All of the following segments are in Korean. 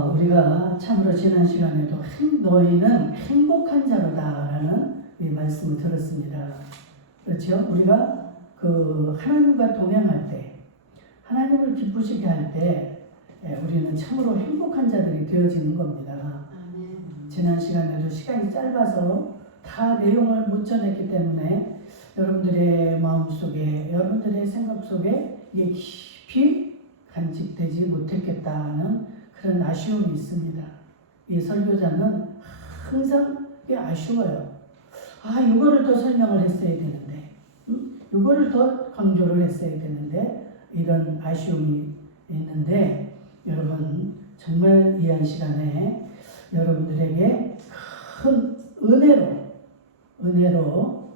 우리가 참으로 지난 시간에도 너희는 행복한 자로다라는 이 말씀을 들었습니다. 그렇죠? 우리가 하나님과 동행할 때, 하나님을 기쁘시게 할 때, 우리는 참으로 행복한 자들이 되어지는 겁니다. 지난 시간에도 시간이 짧아서 다 내용을 못 전했기 때문에 여러분들의 마음속에, 여러분들의 생각 속에 이게 깊이 간직되지 못했겠다는 그런 아쉬움이 있습니다. 이 설교자는 항상 아쉬워요. 이거를 더 설명을 했어야 되는데, 이거를 더 강조를 했어야 되는데, 이런 아쉬움이 있는데, 여러분, 정말 이 한 시간에 여러분들에게 큰 은혜로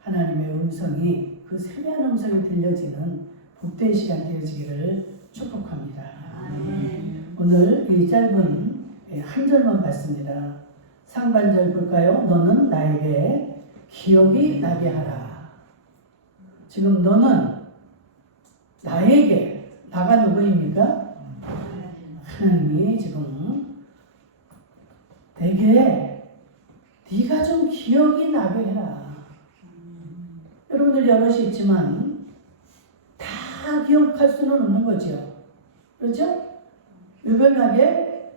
하나님의 음성이, 그 세미한 음성이 들려지는 복된 시간 되어지기를 축복합니다. 오늘 이 짧은 한 절만 봤습니다. 상반절 볼까요? 너는 나에게 기억이 나게 하라. 지금 너는 나에게, 나가 누구입니까? 하나님이 지금 내게 네가 좀 기억이 나게 해라. 여러분들 여럿이 있지만 다 기억할 수는 없는 거죠. 그렇죠? 유별나게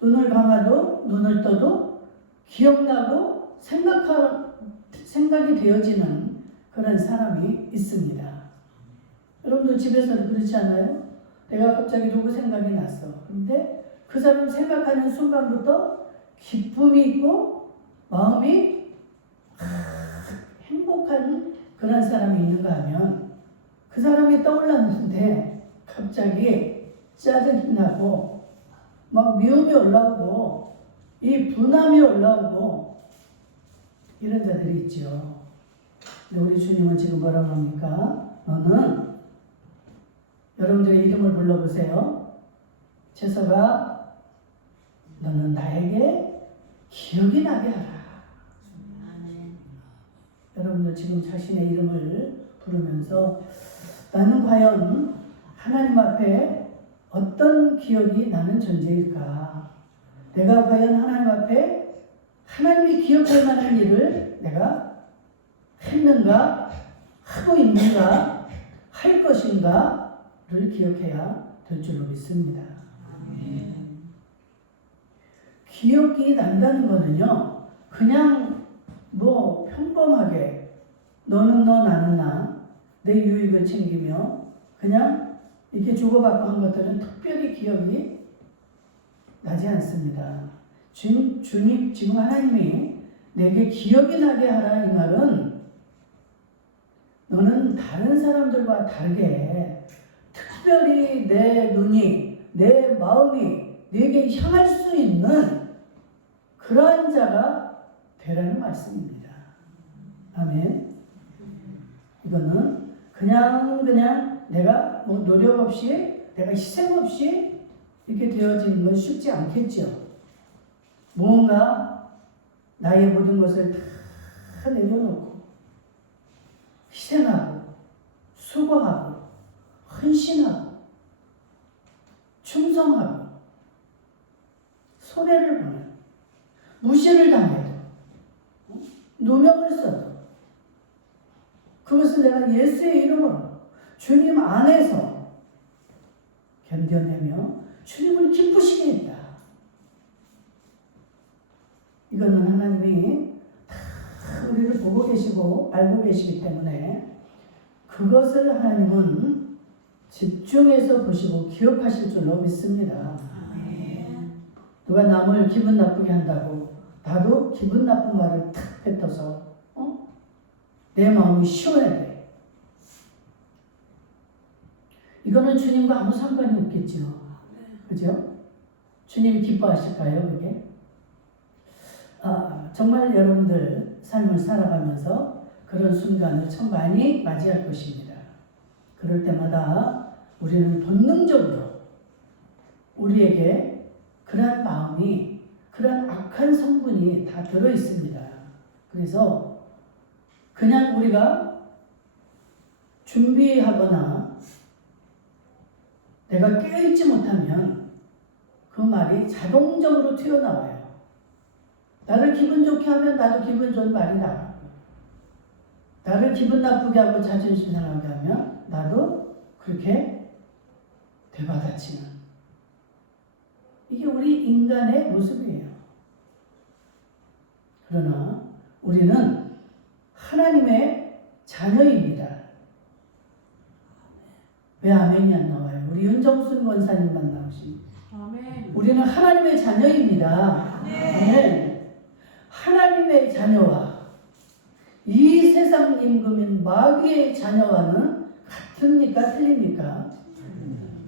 눈을 감아도 눈을 떠도 기억나고 생각이 되어지는 그런 사람이 있습니다. 여러분들 집에서도 그렇지 않아요? 내가 갑자기 누구 생각이 났어. 근데 그 사람 생각하는 순간부터 기쁨이 있고 마음이 행복한 그런 사람이 있는가 하면, 그 사람이 떠올랐는데 갑자기 짜증이 나고 막 미움이 올라오고 이 분함이 올라오고 이런 자들이 있죠. 근데 우리 주님은 지금 뭐라고 합니까? 너는, 여러분들의 이름을 불러보세요. 채서가 너는 나에게 기억이 나게 하라. 여러분들 지금 자신의 이름을 부르면서 나는 과연 하나님 앞에 어떤 기억이 나는 존재일까? 내가 과연 하나님 앞에 하나님이 기억할 만한 일을 내가 했는가? 하고 있는가? 할 것인가를 기억해야 될 줄로 믿습니다. 기억이 난다는 거는요, 그냥 평범하게 너는 너 나는 나, 내 유익을 챙기며 그냥 이렇게 주고받고 한 것들은 특별히 기억이 나지 않습니다. 주님, 지금 하나님이 내게 기억이 나게 하라 이 말은, 너는 다른 사람들과 다르게 특별히 내 눈이, 내 마음이 내게 향할 수 있는 그러한 자가 되라는 말씀입니다. 아멘. 이거는 그냥 내가 노력 없이, 내가 희생 없이 이렇게 되어지는 건 쉽지 않겠죠. 뭔가 나의 모든 것을 다 내려놓고 희생하고 수고하고 헌신하고 충성하고 손해를 보는, 무시를 당해도 누명을 써도 그것을 내가 예수의 이름으로 주님 안에서 견뎌내며 주님을 기쁘시게 했다. 이거는 하나님이 다 우리를 보고 계시고 알고 계시기 때문에 그것을 하나님은 집중해서 보시고 기억하실 줄로 믿습니다. 누가 남을 기분 나쁘게 한다고 나도 기분 나쁜 말을 탁 뱉어서 내 마음이 시원해야 돼. 이거는 주님과 아무 상관이 없겠죠. 그죠? 주님이 기뻐하실까요, 그게? 정말 여러분들 삶을 살아가면서 그런 순간을 참 많이 맞이할 것입니다. 그럴 때마다 우리는 본능적으로 우리에게 그러한 마음이, 그러한 악한 성분이 다 들어있습니다. 그래서 그냥 우리가 준비하거나 내가 깨어있지 못하면 그 말이 자동적으로 튀어나와요. 나를 기분 좋게 하면 나도 기분 좋은 말이 나가고, 나를 기분 나쁘게 하고 자존심 상하게 하면 나도 그렇게 되받아치는, 이게 우리 인간의 모습이에요. 그러나 우리는 하나님의 자녀입니다. 왜 아멘이 안 나와요? 우리 윤정순 권사님만 나오십니다. 아멘. 우리는 하나님의 자녀입니다. 아멘. 하나님의 자녀와 이 세상 임금인 마귀의 자녀와는 같습니까? 틀립니까?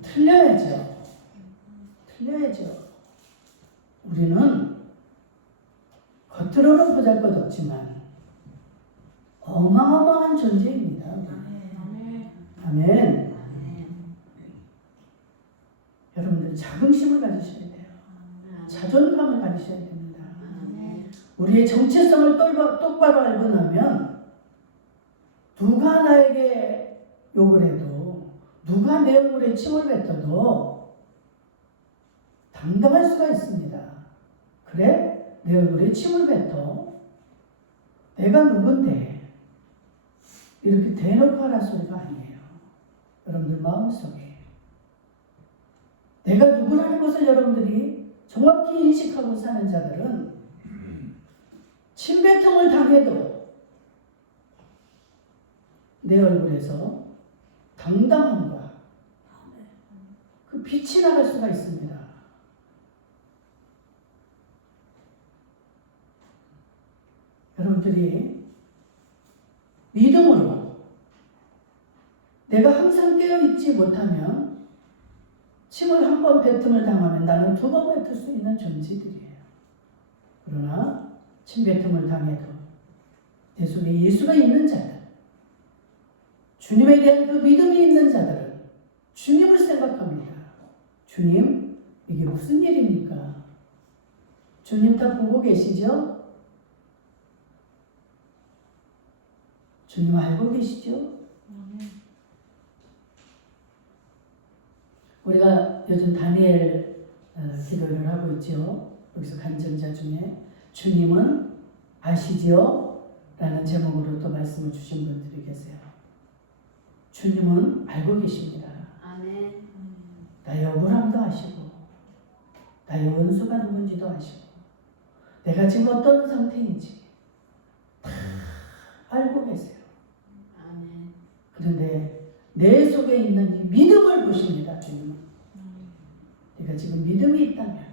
틀려야죠. 틀려야죠. 우리는 겉으로는 보잘것없지만 어마어마한 존재입니다. 아멘. 아멘. 여러분들 자긍심을 가지셔야 돼요. 자존감을 가지셔야 됩니다. 우리의 정체성을 똑바로 알고 나면 누가 나에게 욕을 해도, 누가 내 얼굴에 침을 뱉어도 당당할 수가 있습니다. 그래? 내 얼굴에 침을 뱉어. 내가 누군데? 이렇게 대놓고 하라는 소리가 아니에요. 여러분들 마음속에. 내가 누구라는 것을 여러분들이 정확히 인식하고 사는 자들은 침뱉음을 당해도 내 얼굴에서 당당함과 그 빛이 나갈 수가 있습니다. 여러분들이 믿음으로 내가 항상 깨어있지 못하면 침을 한 번 뱉음을 당하면 나는 두 번 뱉을 수 있는 존재들이에요. 그러나 침 뱉음을 당해도 내 속에 예수가 있는 자들, 주님에 대한 그 믿음이 있는 자들은 주님을 생각합니다. 주님, 이게 무슨 일입니까? 주님 다 보고 계시죠? 주님 알고 계시죠? 우리가 요즘 다니엘 기도를 하고 있죠. 여기서 간증자 중에 주님은 아시지요? 라는 제목으로 또 말씀을 주신 분들이 계세요. 주님은 알고 계십니다. 아멘. 나의 억울함도 아시고, 나의 원수가 누군지도 아시고, 내가 지금 어떤 상태인지 다 알고 계세요. 아멘. 그런데 내 속에 있는 이 믿음을 보십니다. 주님은. 내가 지금 믿음이 있다면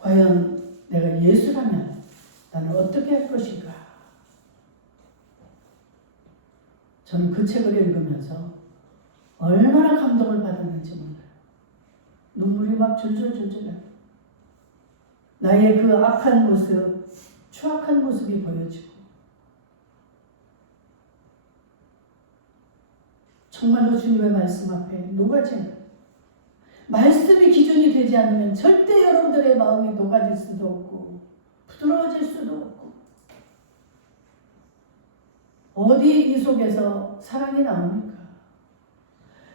과연 내가 예수라면 나는 어떻게 할 것인가? 저는 그 책을 읽으면서 얼마나 감동을 받았는지 몰라요. 눈물이 막 줄줄줄줄 나요. 나의 그 악한 모습, 추악한 모습이 보여지고 정말로 주님의 말씀 앞에 녹아지는, 말씀이 기준이 되지 않으면 절대 여러분들의 마음이 녹아질 수도 없고 부드러워질 수도 없고, 어디 이 속에서 사랑이 나옵니까?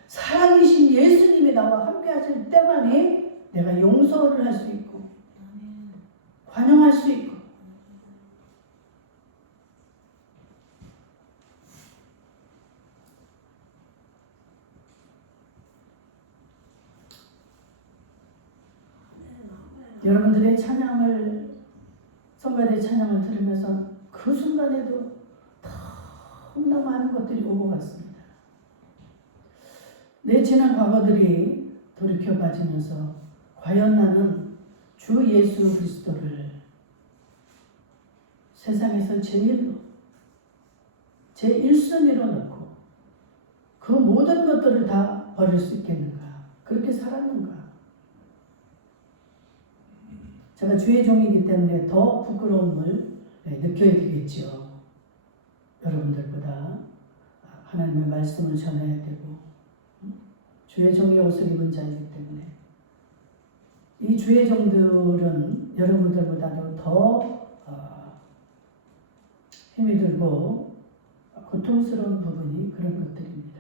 사랑이신 예수님이 나와 함께 하실 때만이 내가 용서를 할 수 있고 관용할 수 있고, 여러분들의 찬양을, 성가대 찬양을 들으면서 그 순간에도 너무나 많은 것들이 오고 갔습니다. 내 지난 과거들이 돌이켜 봐지면서 과연 나는 주 예수 그리스도를 세상에서 제1순위로 놓고 그 모든 것들을 다 버릴 수 있겠는가? 그렇게 살았는가? 제가 주의 종이기 때문에 더 부끄러움을 느껴야 되겠죠. 여러분들보다 하나님의 말씀을 전해야 되고 주의 종의 옷을 입은 자이기 때문에 이 주의 종들은 여러분들보다도 더 힘이 들고 고통스러운 부분이 그런 것들입니다.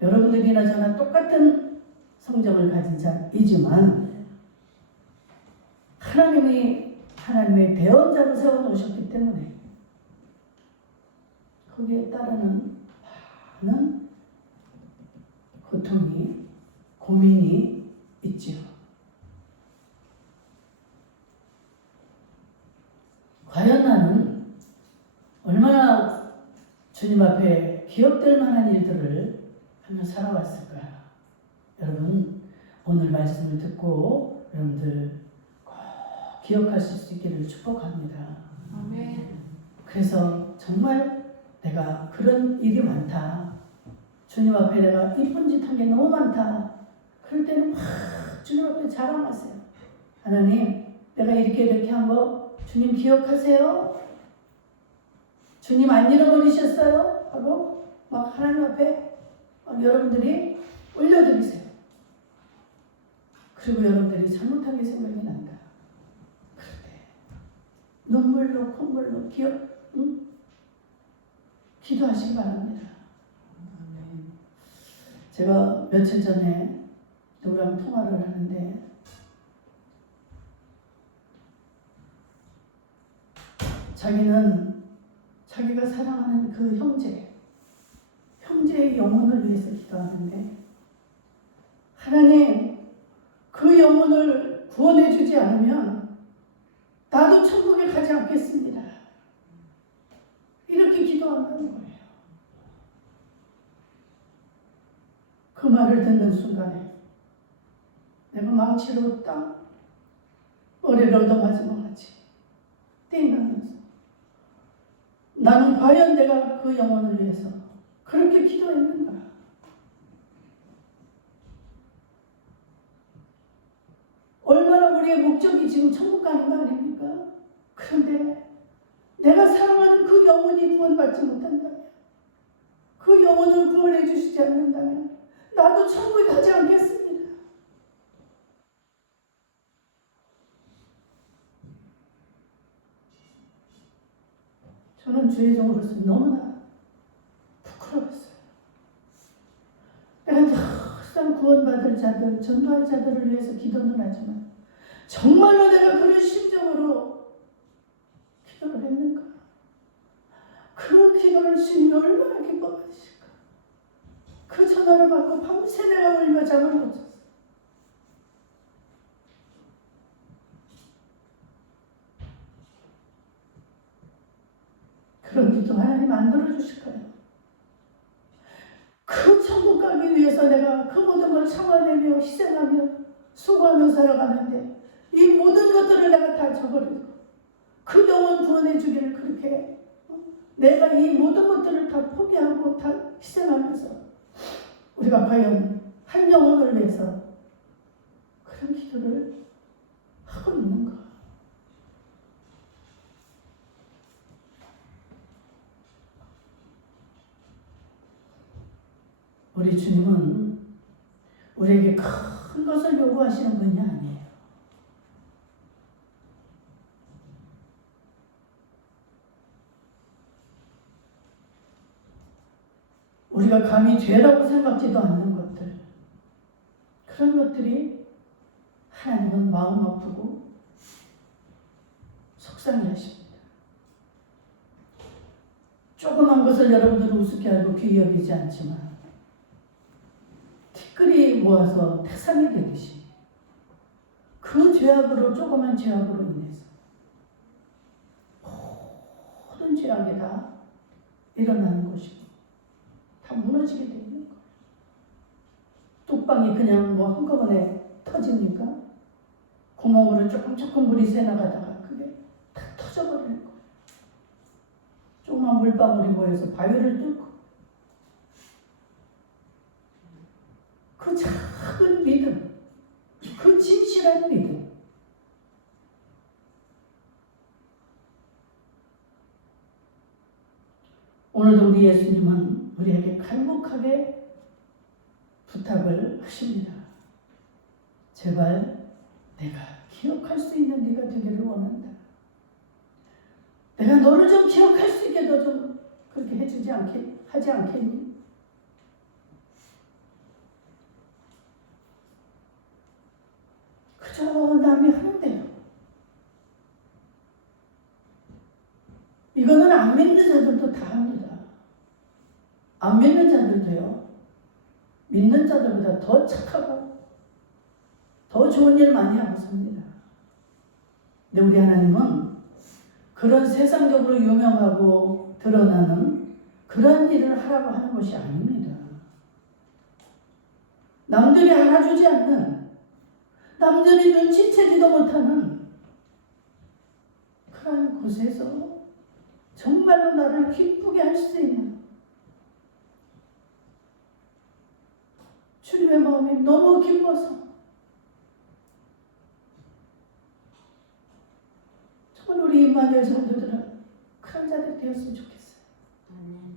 여러분들이나 저나 똑같은 성정을 가진 자이지만 하나님의 대언자로 세워놓으셨기 때문에 거기에 따르는 많은 고통이, 고민이 있지요. 과연 나는 얼마나 주님 앞에 기억될 만한 일들을 하며 살아왔을까? 여러분, 오늘 말씀을 듣고 여러분들 꼭 기억하실 수 있기를 축복합니다. 아멘. 그래서 정말 내가 그런 일이 많다. 주님 앞에 내가 이쁜 짓 한 게 너무 많다. 그럴 때는 막 주님 앞에 자랑하세요. 하나님, 내가 이렇게 한 거 주님 기억하세요? 주님 안 잃어버리셨어요? 하고 막 하나님 앞에 여러분들이 올려드리세요. 그리고 여러분들이 잘못한 게 생각이 난다. 그럴 때 눈물로 콧물로 기도하시기 바랍니다. 제가 며칠 전에 누구랑 통화를 하는데 자기는 자기가 사랑하는 그 형제의 영혼을 위해서 기도하는데 하나님, 그 영혼을 구원해 주지 않으면 나도 천국에 가지 않겠습니다. 이렇게 기도한다는 거예요. 그 말을 듣는 순간에 내가 망치로 딱 머리를 얻어맞은 것 같이 띵하면서 나는 과연 내가 그 영혼을 위해서 그렇게 기도했는가? 얼마나 우리의 목적이 지금 천국 가는 거 아닙니까? 그런데 내가 사랑하는 그 영혼이 구원받지 못한다면, 그 영혼을 구원해 주시지 않는다면 나도 천국에 가지 않겠습니다. 저는 주의 종으로서 너무나 부끄러웠어요. 내가 항상 구원받을 자들, 전도할 자들을 위해서 기도는 하지만 정말로 내가 그런 심정으로 기도를 했는가? 그 기도를 주님이 얼마나 기뻐하실까? 그 전화를 받고 밤새 내가 울며 잠을 못 잤어요. 그런 기도 하나님 안 들어주실까요? 그 천국 가기 위해서 내가 그 모든 걸 참아내며 희생하며 수고하며 살아가는데 이 모든 것들을 내가 다 저버리고 그 영혼 구원해 주기를 그렇게 내가 이 모든 것들을 다 포기하고 다 희생하면서 우리가 과연 한 영혼을 위해서 그런 기도를 하고 있는가? 우리 주님은 우리에게 큰 것을 요구하시는 분이 아니에요. 우리가 감히 죄라고 생각지도 않는 것들, 그런 것들이 하나님은 마음 아프고 속상해 하십니다. 조그만 것을 여러분들은 우습게 알고 귀히 여기지 않지만 티끌이 모아서 태산이 되듯이 그 죄악으로, 조그만 죄악으로 인해서 모든 죄악이 다 일어나는 것이고 다 무너지게 되는 거예요. 뚝방이 그냥 뭐 한꺼번에 터집니까? 구멍으로 조금 물이 새나가다가 그게 다 터져버리는 거예요. 조그만 물방울이 모여서 바위를 뚫고 그 작은 믿음, 그 진실한 믿음, 오늘도 우리 예수님은 우리에게 간곡하게 부탁을 하십니다. 제발 내가 기억할 수 있는 네가 되기를 원한다. 내가 너를 좀 기억할 수 있게 너 좀 그렇게 하지 않겠니? 남이 하는 대로. 이거는 안 믿는 자들도 다 합니다. 안 믿는 자들도요, 믿는 자들보다 더 착하고 더 좋은 일 많이 하고 삽니다. 근데 우리 하나님은 그런 세상적으로 유명하고 드러나는 그런 일을 하라고 하는 것이 아닙니다. 남들이 알아주지 않는, 남들이 눈치채지도 못하는 그런 곳에서 정말로 나를 기쁘게 할 수 있는 주님의 마음이 너무 기뻐서 정말 우리 임마누엘 성도들은 그런 자들이 되었으면 좋겠어요. 아멘.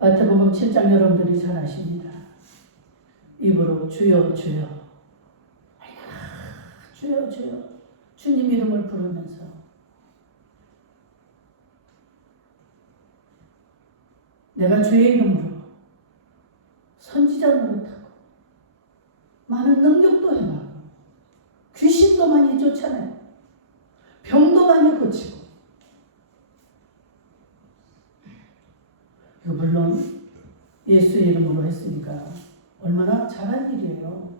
마태복음 7장 여러분들이 잘 아십니다. 입으로 주여 주여, 주여 주여, 주님 이름을 부르면서 내가 주의 이름으로 선지자 노릇하고 많은 능력도 행하고 귀신도 많이 쫓아내고 병도 많이 고치고, 이거 물론 예수의 이름으로 했으니까 얼마나 잘한 일이에요.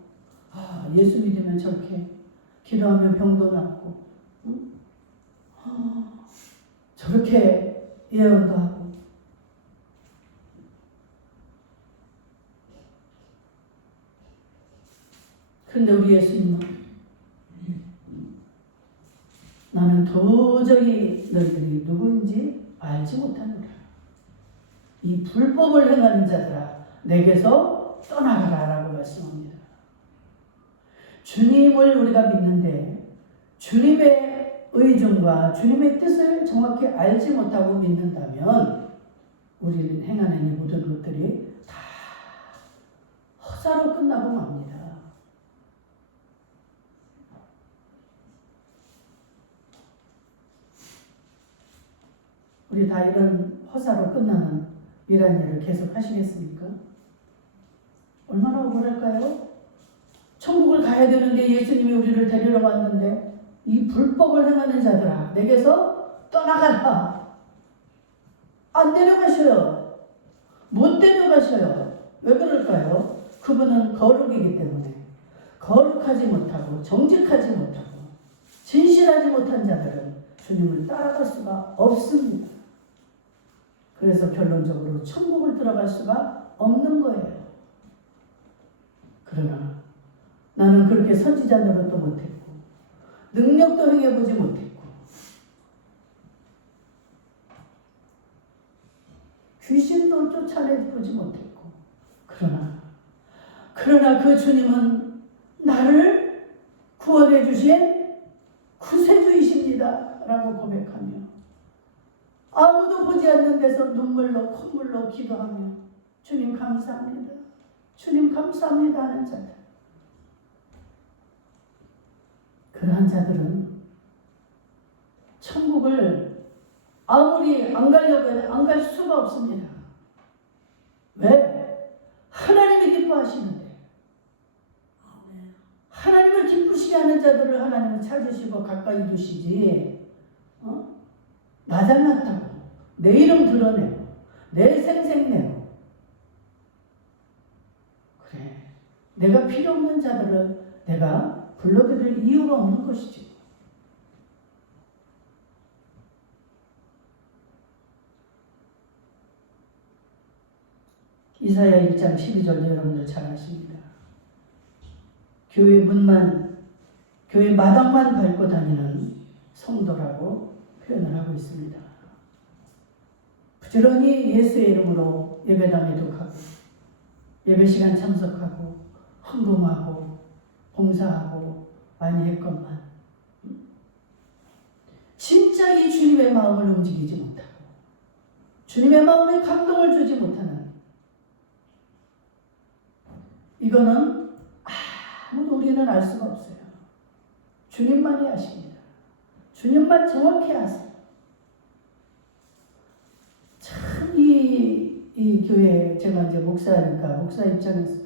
예수 믿으면 저렇게 기도하면 병도 낫고, 응? 저렇게 예언도 하고. 그런데 우리 예수님은 나는 도저히 너희들이 누구인지 알지 못하노라. 이 불법을 행하는 자들아, 내게서 떠나가라 라고 말씀합니다. 주님을 우리가 믿는데 주님의 의중과 주님의 뜻을 정확히 알지 못하고 믿는다면 우리는 행하는 이 모든 것들이 다 허사로 끝나고 맙니다. 우리 다 이런 허사로 끝나는 이런 일을 계속 하시겠습니까? 얼마나 억울할까요? 천국을 가야 되는데 예수님이 우리를 데리러 왔는데 이 불법을 행하는 자들아, 내게서 떠나가라. 안 데려가셔요. 못 데려가셔요. 왜 그럴까요? 그분은 거룩이기 때문에. 거룩하지 못하고 정직하지 못하고 진실하지 못한 자들은 주님을 따라갈 수가 없습니다. 그래서 결론적으로 천국을 들어갈 수가 없는 거예요. 그러나 나는 그렇게 선지자 노릇도 못했고 능력도 행해보지 못했고 귀신도 쫓아내보지 못했고, 그러나 그 주님은 나를 구원해 주신 구세주이십니다 라고 고백하며 아무도 보지 않는 데서 눈물로 콧물로 기도하며 주님 감사합니다, 주님 감사합니다 하는 자들. 그러한 자들은 천국을 아무리 안 가려고 해도 안 갈 수가 없습니다. 왜? 하나님이 기뻐하시는데. 하나님을 기쁘시게 하는 자들을 하나님은 찾으시고 가까이 두시지, 나 잘났다고 내 이름 드러내고 내 생색내고, 그래, 내가 필요 없는 자들을 내가 불러드릴 이유가 없는 것이지. 이사야 1장 12절 여러분들 잘 아십니다. 교회 문만, 교회 마당만 밟고 다니는 성도라고 표현을 하고 있습니다. 부지런히 예수의 이름으로 예배당에도 가고 예배 시간 참석하고 헌금하고 봉사하고 많이 했건만 진짜 이 주님의 마음을 움직이지 못하고 주님의 마음에 감동을 주지 못하는, 이거는 아무도 우리는 알 수가 없어요. 주님만이 아십니다. 주님만 정확히 아세요. 이 교회 제가 이제 목사니까 목사 입장에서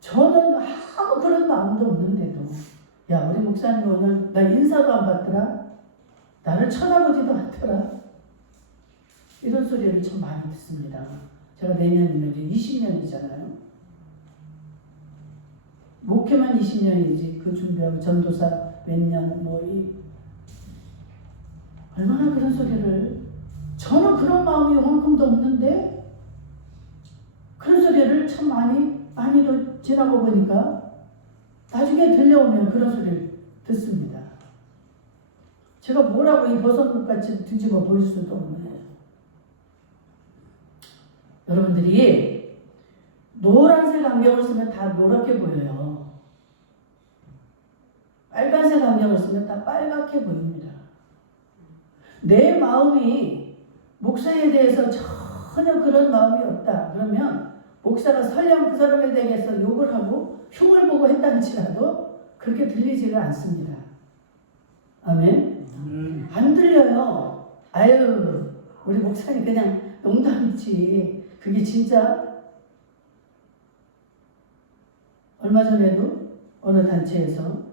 저는 아무 그런 마음도 없는데도 야 우리 목사님 오늘 나 인사도 안 받더라 나를 쳐다보지도 않더라 이런 소리를 참 많이 듣습니다. 제가 내년이면 이제 20년이잖아요. 목회만 20년이지 그 준비하고 전도사 몇 년 얼마나 그런 소리를 저는 그런 마음이 요만큼도 없는데 그런 소리를 참 많이도 지나고 보니까 나중에 들려오면 그런 소리를 듣습니다. 제가 뭐라고 이 버섯잎같이 뒤집어 보일 수도 없네요. 여러분들이 노란색 안경을 쓰면 다 노랗게 보여요. 빨간색 안경을 쓰면 다 빨갛게 보입니다. 내 마음이 목사에 대해서 전혀 그런 마음이 없다. 그러면 목사가 설령 그 사람에 대해서 욕을 하고 흉을 보고 했다는지라도 그렇게 들리지가 않습니다. 아멘? 안 들려요. 아유 우리 목사님 그냥 농담이지. 그게 진짜 얼마 전에도 어느 단체에서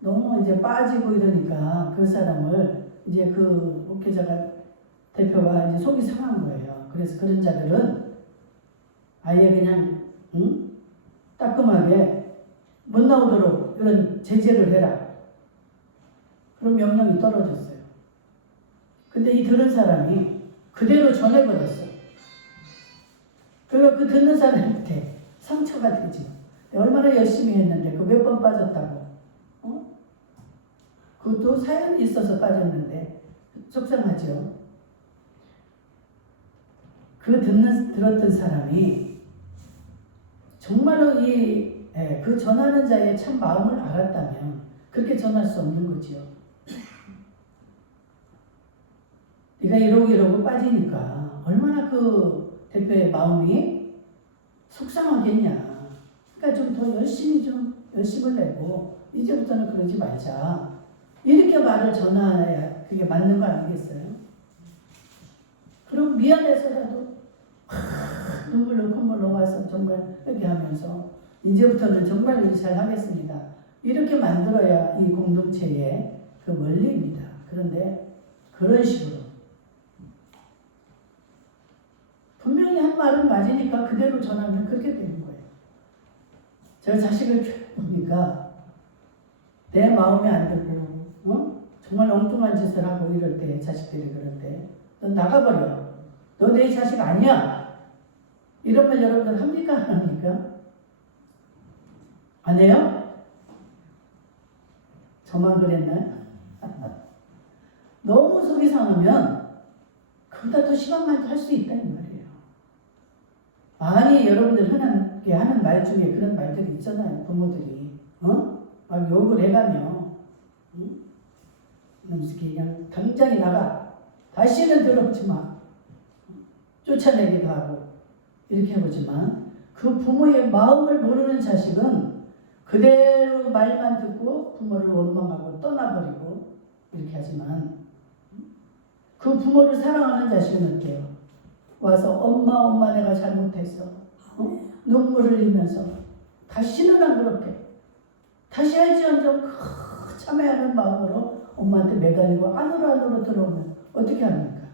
너무 이제 빠지고 이러니까 그 사람을 이제 그 목회자가 대표가 이제 속이 상한 거예요. 그래서 그런 자들은 아예 그냥 따끔하게 못 나오도록 이런 제재를 해라. 그런 명령이 떨어졌어요. 근데 이 들은 사람이 그대로 전해버렸어. 그리고 그 듣는 사람한테 상처가 되지. 얼마나 열심히 했는데 그 몇 번 빠졌다고. 그것도 사연이 있어서 빠졌는데 속상하죠. 들었던 사람이 정말로 그 전하는 자의 참 마음을 알았다면 그렇게 전할 수 없는 거지요. 네가 이러고 빠지니까 얼마나 그 대표의 마음이 속상하겠냐. 그러니까 좀 더 열심을 내고 이제부터는 그러지 말자. 이렇게 말을 전해야 그게 맞는 거 아니겠어요? 그럼 미안해서라도 눈물로 콧물로 와서 정말 이렇게 하면서 이제부터는 정말 일 잘 하겠습니다. 이렇게 만들어야 이 공동체의 그 원리입니다. 그런데 그런 식으로 분명히 한 말은 맞으니까 그대로 전하면 그렇게 되는 거예요. 제가 자식을 보니까 내 마음에 안 들고 정말 엉뚱한 짓을 하고 이럴 때 자식들이 그럴 때 너 나가버려. 너 내 자식 아니야. 이런 말 여러분들 합니까? 안 합니까? 안 해요? 저만 그랬나요? 너무 속이 상하면 그보다 더 심한 말도 할 수 있다는 말이에요. 많이 여러분들 흔하게 하는 말 중에 그런 말들이 있잖아요. 부모들이 막 욕을 해가며 그냥 당장에 나가. 다시는 들어오지 마. 쫓아내기도 하고 이렇게 해보지만 그 부모의 마음을 모르는 자식은 그대로 말만 듣고 부모를 원망하고 떠나버리고 이렇게 하지만 그 부모를 사랑하는 자식은 어때요? 와서 엄마 내가 잘못했어. 눈물을 흘리면서 다시는 안 그렇게 다시 할지언정 참회하는 마음으로 엄마한테 매달리고 안으로 들어오면 어떻게 합니까?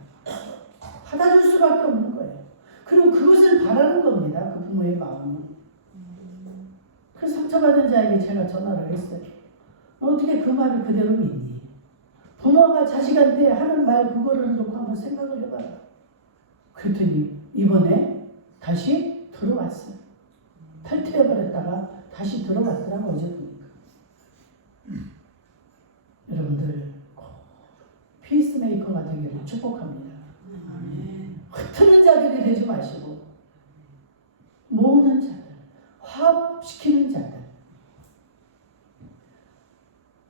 받아줄 수밖에 없는 거예요. 그리고 그것을 바라는 겁니다. 그 부모의 마음은. 그 상처받은 자에게 제가 전화를 했어요. 어떻게 그 말을 그대로 믿니? 부모가 자식한테 하는 말 그거를 놓고 한번 생각을 해봐라. 그랬더니 이번에 다시 들어왔어요. 탈퇴해버렸다가 다시 들어왔더라고 어제 보니까. 여러분들 피스메이커가 되기를 축복합니다. 흩트는 자들이 되지 마시고 모으는 자들, 화합시키는 자들,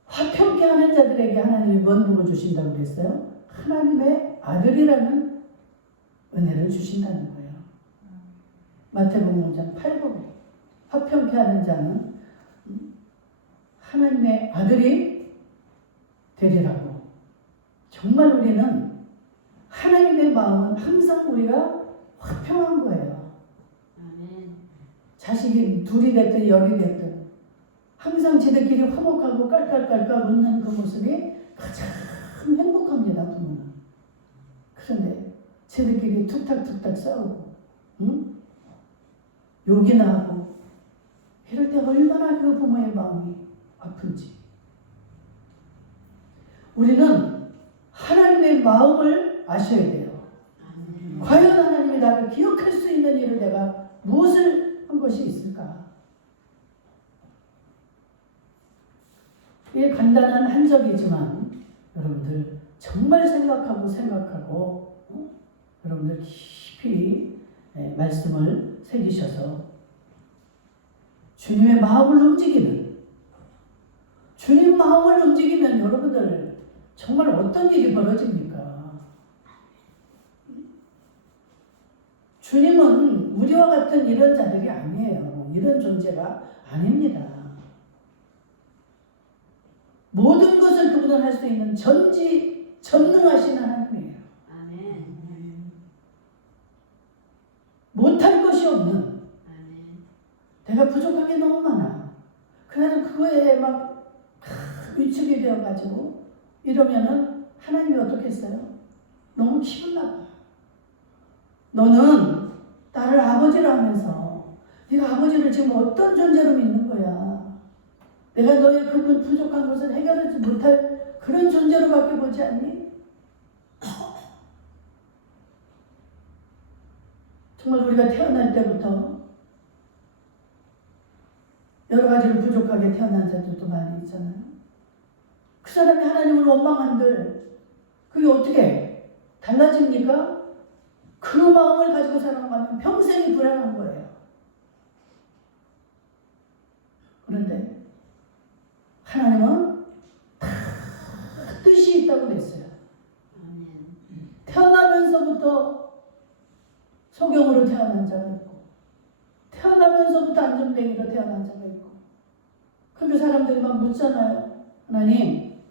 화평케 하는 자들에게 하나님이 뭔 복을 주신다고 그랬어요? 하나님의 아들이라는 은혜를 주신다는 거예요. 마태복음 5장 8절에 화평케 하는 자는 하나님의 아들이 되리라고. 정말 우리는 하나님의 마음은 항상 우리가 화평한 거예요. 아멘. 자식이 둘이 됐든 열이 됐든 항상 지들끼리 화목하고 깔깔깔깔 웃는 그 모습이 가장 행복합니다. 부모는. 그런데 지들끼리 툭탁툭탁 싸우고 응? 욕이나 하고 이럴 때 얼마나 그 부모의 마음이 아픈지. 우리는 하나님의 마음을 아셔야 돼요. 아멘. 과연 하나님이 나를 기억할 수 있는 일을 내가 무엇을 한 것이 있을까? 이게 간단한 한 적이지만 여러분들 정말 생각하고 여러분들 깊이 말씀을 새기셔서 주님의 마음을 움직이는, 주님 마음을 움직이면 여러분들 정말 어떤 일이 벌어집니까? 주님은 우리와 같은 이런 자들이 아니에요. 이런 존재가 아닙니다. 모든 것을 그분은 할 수 있는 전능하신 하나님이에요. 아멘. 못할 것이 없는, 아멘. 내가 부족한 게 너무 많아. 그래도 그거에 막 위축이 되어가지고 이러면은 하나님이 어떻게 했어요? 너무 기분 나빠. 너는 나를 아버지라 하면서 네가 아버지를 지금 어떤 존재로 믿는 거야? 내가 너의 그 부족한 것을 해결하지 못할 그런 존재로밖에 보지 않니? 정말 우리가 태어날 때부터 여러 가지로 부족하게 태어난 자들도 많이 있잖아요. 그 사람이 하나님을 원망한들 그게 어떻게 달라집니까? 그 마음을 가지고 살아가면 평생이 불안한 거예요. 그런데 하나님은 다 뜻이 있다고 그랬어요. 아멘. 태어나면서부터 소경으로 태어난 자가 있고 태어나면서부터 안전뱅이로 태어난 자가 있고 그렇게 사람들이 막 묻잖아요. 하나님,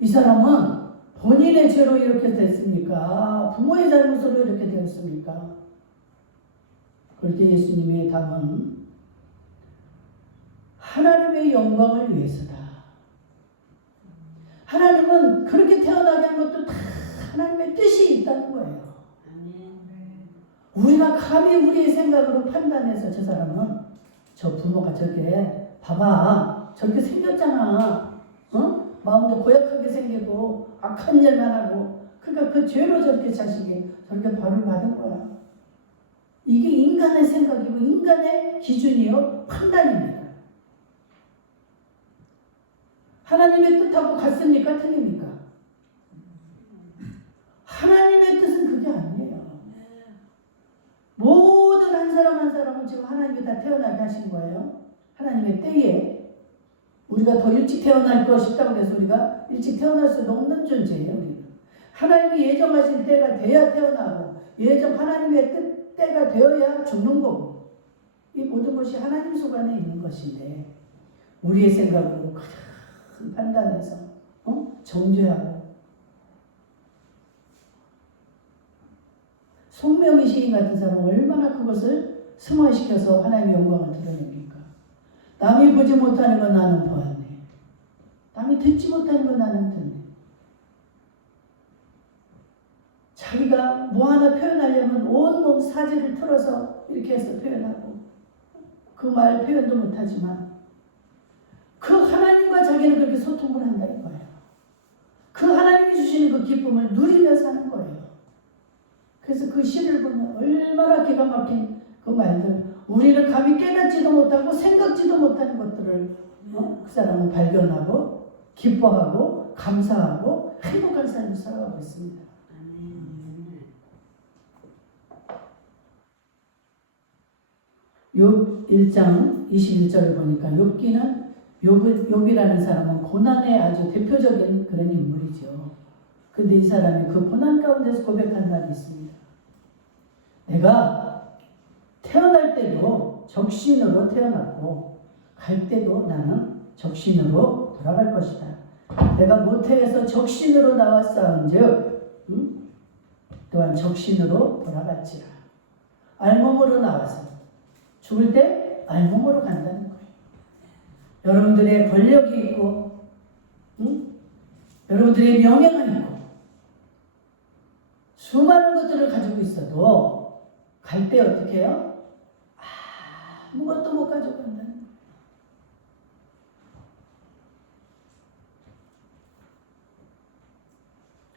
이 사람은 본인의 죄로 이렇게 됐습니까? 부모의 잘못으로 이렇게 되었습니까? 그럴 때 예수님의 답은 하나님의 영광을 위해서다. 하나님은 그렇게 태어나게 한 것도 다 하나님의 뜻이 있다는 거예요. 아멘. 우리가 감히 우리의 생각으로 판단해서 저 사람은 저 부모가 저렇게 봐봐 저렇게 생겼잖아. 마음도 고약하게 생기고 악한 일만 하고 그러니까 그 죄로 저렇게 자식이 저렇게 벌을 받은 거야. 이게 인간의 생각이고 인간의 기준이요 판단입니다. 하나님의 뜻하고 같습니까? 틀립니까? 하나님의 뜻은 그게 아니에요. 모든 한 사람 한 사람은 지금 하나님이 다 태어나게 하신 거예요. 하나님의 때에 우리가 더 일찍 태어날 것이다고 해서 우리가 일찍 태어날 수는 없는 존재예요. 우리는. 하나님이 예정하신 때가 돼야 태어나고 하나님의 때가 되어야 죽는 거고 이 모든 것이 하나님 속 안에 있는 것인데 우리의 생각으로 큰 판단해서 정죄하고 송명희 시인 같은 사람은 얼마나 그것을 승화시켜서 하나님의 영광을 드러냅니까? 남이 보지 못하는 건 나는 보았네. 남이 듣지 못하는 건 나는 듣네. 자기가 뭐 하나 표현하려면 온몸 사지를 틀어서 이렇게 해서 표현하고 그 말 표현도 못하지만 그 하나님과 자기는 그렇게 소통을 한다 이거예요. 그 하나님이 주시는 그 기쁨을 누리며 사는 거예요. 그래서 그 시를 보면 얼마나 기가 막힌 그 말들 우리는 감히 깨닫지도 못하고 생각지도 못하는 것들을 그 사람은 발견하고 기뻐하고 감사하고 행복한 삶을 살아가고 있습니다. 아멘. 욥 1장 21절을 보니까 욥이라는 사람은 고난의 아주 대표적인 그런 인물이죠. 근데 이 사람이 그 고난 가운데서 고백한 날이 있습니다. 내가 태어날 때도 적신으로 태어났고 갈 때도 나는 적신으로 돌아갈 것이다. 내가 모태에서 적신으로 나왔사온즉 또한 적신으로 돌아갈지라. 알몸으로 나와서 죽을 때 알몸으로 간다는 거예요. 여러분들의 권력이 있고, 여러분들의 명예가 있고, 수많은 것들을 가지고 있어도 갈 때 어떻게 해요? 아무것도 못 가져간다는 거예요.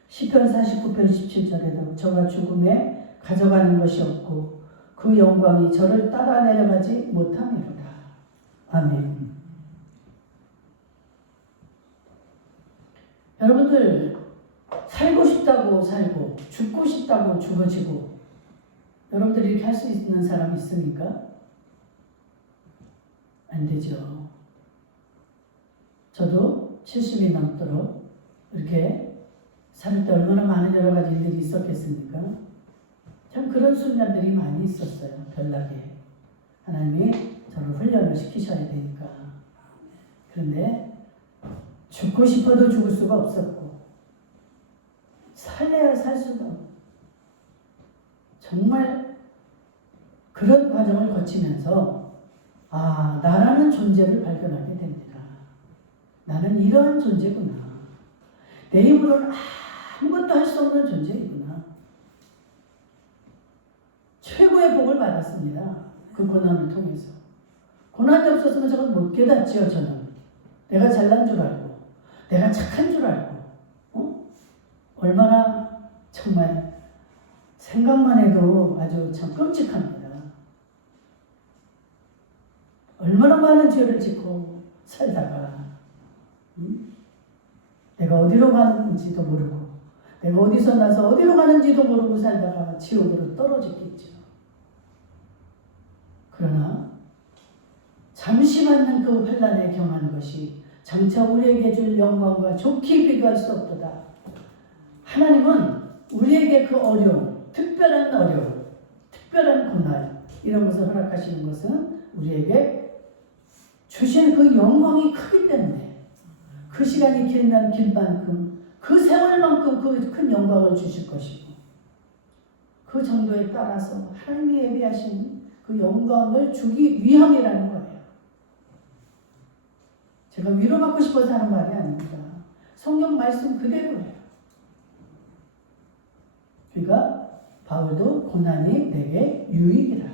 시편 49편 17절에도 저가 죽음에 가져가는 것이 없고 그 영광이 저를 따라 내려가지 못하미로다. 아멘. 여러분들 살고 싶다고 살고 죽고 싶다고 죽어지고 여러분들이 이렇게 할 수 있는 사람 있습니까? 안 되죠. 저도 70이 넘도록 이렇게 살 때 얼마나 많은 여러 가지 일들이 있었겠습니까? 참 그런 순간들이 많이 있었어요. 별나게. 하나님이 저를 훈련을 시키셔야 되니까. 그런데 죽고 싶어도 죽을 수가 없었고 살래야 살 수가 없고 정말 그런 과정을 거치면서 나라는 존재를 발견하게 됩니다. 나는 이러한 존재구나. 내 힘으로는 아무것도 할 수 없는 존재이구나. 최고의 복을 받았습니다. 그 고난을 통해서. 고난이 없었으면 저건 못 깨닫지요. 저는. 내가 잘난 줄 알고 내가 착한 줄 알고 얼마나 정말 생각만 해도 아주 참 끔찍합니다. 얼마나 많은 죄를 짓고 살다가 내가 어디로 가는지도 모르고 내가 어디서 나서 어디로 가는지도 모르고 살다가 지옥으로 떨어졌겠죠. 그러나 잠시 받는 그 환난에 경한 것이 장차 우리에게 줄 영광과 좋게 비교할 수 없도다. 하나님은 우리에게 그 어려움, 특별한 고난 이런 것을 허락하시는 것은 우리에게 주신 그 영광이 크기 때문에 그 시간이 길면 길 만큼 그 세월만큼 그 큰 영광을 주실 것이고 그 정도에 따라서 하나님이 예비하신 그 영광을 주기 위함이라는 거예요. 제가 위로받고 싶어서 하는 말이 아닙니다. 성경 말씀 그대로예요. 그러니까 바울도 고난이 내게 유익이라.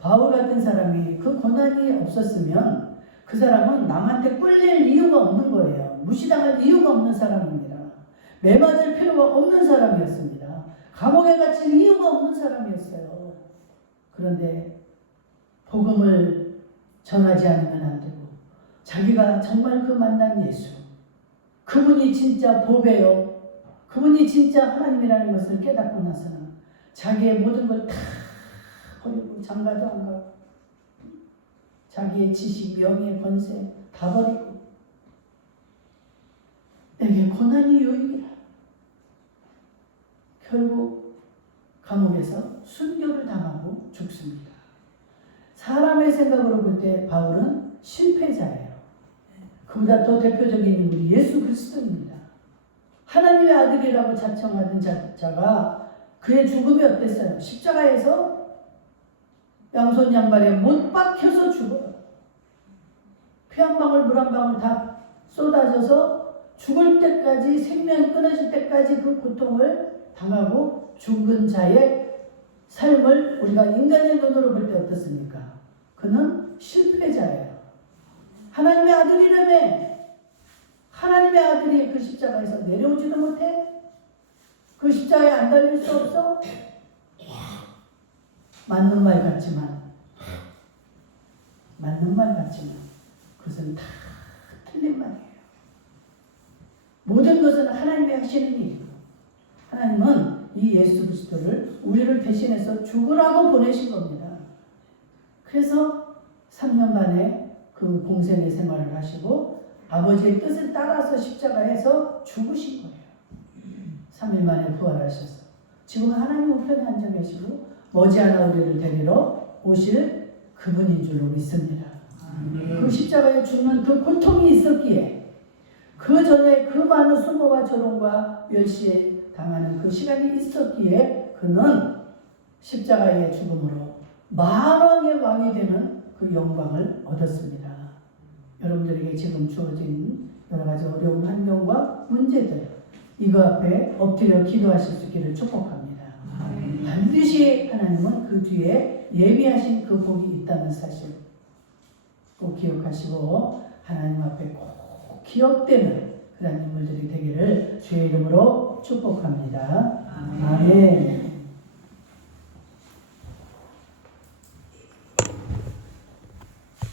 바울 같은 사람이 그 고난이 없었으면 그 사람은 남한테 꿀릴 이유가 없는 거예요. 무시당할 이유가 없는 사람입니다. 매맞을 필요가 없는 사람이었습니다. 감옥에 갇힐 이유가 없는 사람이었어요. 그런데 복음을 전하지 않으면 안 되고 자기가 정말 그 만난 예수 그분이 진짜 보배요. 그분이 진짜 하나님이라는 것을 깨닫고 나서는 자기의 모든 걸 다 버리고 장가도 안 가고 자기의 지식, 명예, 권세 다 버리고 내게 고난이 유익이라. 결국 감옥에서 순교를 당하고 죽습니다. 사람의 생각으로 볼 때 바울은 실패자예요. 그보다 더 대표적인 인물이 예수 그리스도입니다. 하나님의 아들이라고 자청하던 자가 그의 죽음이 어땠어요? 십자가에서 양손 양발에 못 박혀서 죽어요. 피 한 방울 물 한 방울 다 쏟아져서 죽을 때까지 생명이 끊어질 때까지 그 고통을 당하고 죽은 자의 삶을 우리가 인간의 눈으로 볼 때 어떻습니까? 그는 실패자예요. 하나님의 아들이라며 하나님의 아들이 그 십자가에서 내려오지도 못해? 그 십자가에 안 달릴 수 없어? 맞는 말 같지만 그것은 다 틀린 말이에요. 모든 것은 하나님이 하시는 일이고 하나님은 이 예수 그리스도를 우리를 대신해서 죽으라고 보내신 겁니다. 그래서 3년 만에 그 공생의 생활을 하시고 아버지의 뜻을 따라서 십자가에서 죽으신 거예요. 3일 만에 부활하셔서 지금 하나님 우편에 앉아 계시고 머지않아 우리를 데리러 오실 그분인 줄로 믿습니다. 그 십자가에 죽는 그 고통이 있었기에 그 전에 그 많은 수모와 조롱과 멸시의 당하는 그 시간이 있었기에 그는 십자가의 죽음으로 만왕의 왕이 되는 그 영광을 얻었습니다. 여러분들에게 지금 주어진 여러 가지 어려운 환경과 문제들, 이거 앞에 엎드려 기도하실 수 있기를 축복합니다. 반드시 하나님은 그 뒤에 예비하신 그 복이 있다는 사실 꼭 기억하시고 하나님 앞에 꼭 기억되는 그런 인물들이 되기를 주의 이름으로 축복합니다. 아멘.